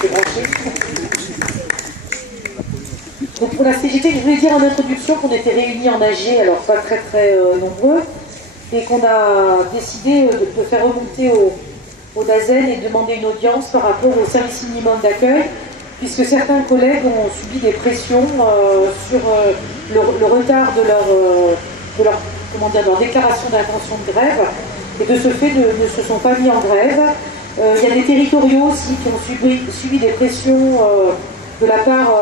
C'est branché. Donc pour la CGT, je voulais dire en introduction qu'on était réunis en AG, alors pas très nombreux, et qu'on a décidé de faire remonter au DAZEN et de demander une audience par rapport au service minimum d'accueil, puisque certains collègues ont subi des pressions sur le retard de leur déclaration d'intention de grève, et de ce fait ne se sont pas mis en grève. Il y a des territoriaux aussi qui ont subi des pressions de la part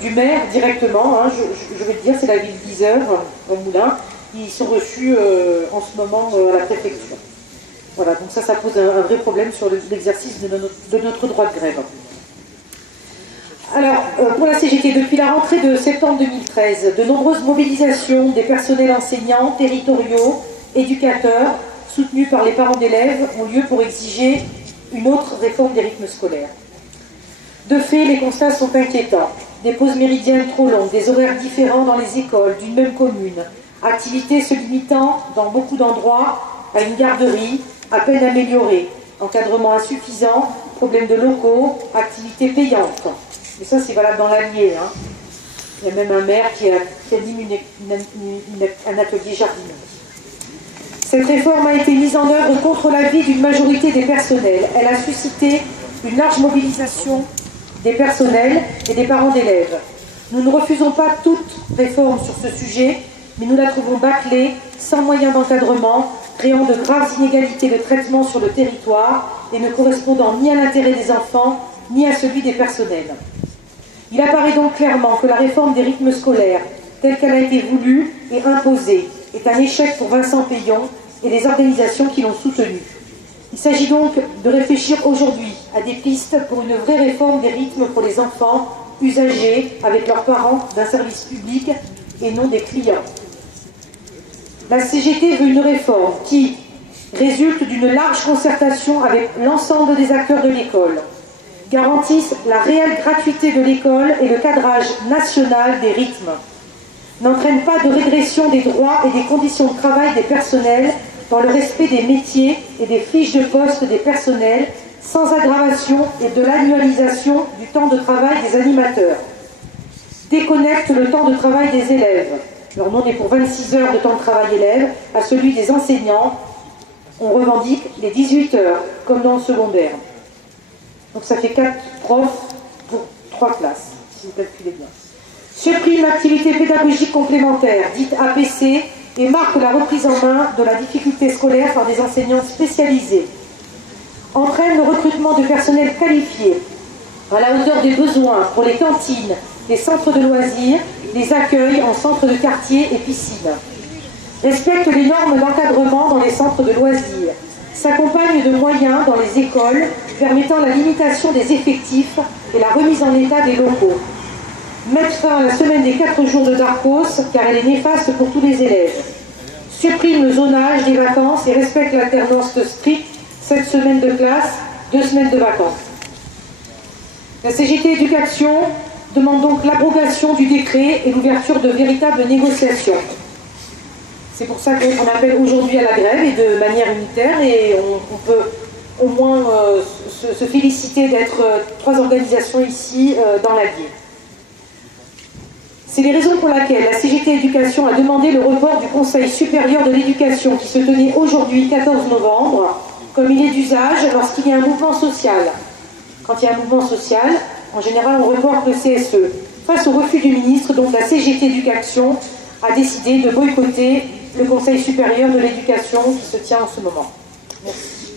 du maire directement, hein, je vais te dire, c'est la ville d'Yzeure, au Moulin. Ils sont reçus en ce moment à la préfecture. Voilà, donc ça pose un vrai problème sur l'exercice de notre droit de grève. Alors, pour la CGT, depuis la rentrée de septembre 2013, de nombreuses mobilisations des personnels enseignants, territoriaux, éducateurs, soutenus par les parents d'élèves, ont lieu pour exiger une autre réforme des rythmes scolaires. De fait, les constats sont inquiétants. Des pauses méridiennes trop longues, des horaires différents dans les écoles d'une même commune, activités se limitant dans beaucoup d'endroits à une garderie à peine améliorée, encadrement insuffisant, problèmes de locaux, activités payantes. Et ça, c'est valable dans l'Allier. Hein. Il y a même un maire qui anime un atelier jardinerie. Cette réforme a été mise en œuvre contre l'avis d'une majorité des personnels. Elle a suscité une large mobilisation des personnels et des parents d'élèves. Nous ne refusons pas toute réforme sur ce sujet, mais nous la trouvons bâclée, sans moyens d'encadrement, créant de graves inégalités de traitement sur le territoire et ne correspondant ni à l'intérêt des enfants, ni à celui des personnels. Il apparaît donc clairement que la réforme des rythmes scolaires, telle qu'elle a été voulue et imposée, est un échec pour Vincent Peillon et les organisations qui l'ont soutenu. Il s'agit donc de réfléchir aujourd'hui à des pistes pour une vraie réforme des rythmes pour les enfants, usagers, avec leurs parents d'un service public et non des clients. La CGT veut une réforme qui résulte d'une large concertation avec l'ensemble des acteurs de l'école, garantisse la réelle gratuité de l'école et le cadrage national des rythmes, n'entraîne pas de régression des droits et des conditions de travail des personnels dans le respect des métiers et des fiches de poste des personnels, sans aggravation et de l'annualisation du temps de travail des animateurs. Déconnecte le temps de travail des élèves. Alors nous, on est pour 26 heures de temps de travail élève, à celui des enseignants, on revendique les 18 heures, comme dans le secondaire. Donc ça fait 4 profs pour 3 classes, si vous calculez bien. Supprime l'activité pédagogique complémentaire, dite APC, et marque la reprise en main de la difficulté scolaire par des enseignants spécialisés. Entraîne le recrutement de personnel qualifié à la hauteur des besoins pour les cantines, les centres de loisirs, les accueils en centres de quartier et piscines. Respecte les normes d'encadrement dans les centres de loisirs. S'accompagne de moyens dans les écoles permettant la limitation des effectifs et la remise en état des locaux. Mettre fin à la semaine des 4 jours de Darcos, car elle est néfaste pour tous les élèves. Supprime le zonage des vacances et respecte l'alternance stricte, 7 semaines de classe, 2 semaines de vacances. La CGT Éducation demande donc l'abrogation du décret et l'ouverture de véritables négociations. C'est pour ça qu'on appelle aujourd'hui à la grève et de manière unitaire, et on peut au moins se féliciter d'être 3 organisations ici dans l'Allier. C'est les raisons pour lesquelles la CGT Éducation a demandé le report du Conseil supérieur de l'éducation qui se tenait aujourd'hui 14 novembre, comme il est d'usage lorsqu'il y a un mouvement social. Quand il y a un mouvement social, en général on reporte le CSE. Face au refus du ministre, donc la CGT Éducation a décidé de boycotter le Conseil supérieur de l'éducation qui se tient en ce moment. Merci.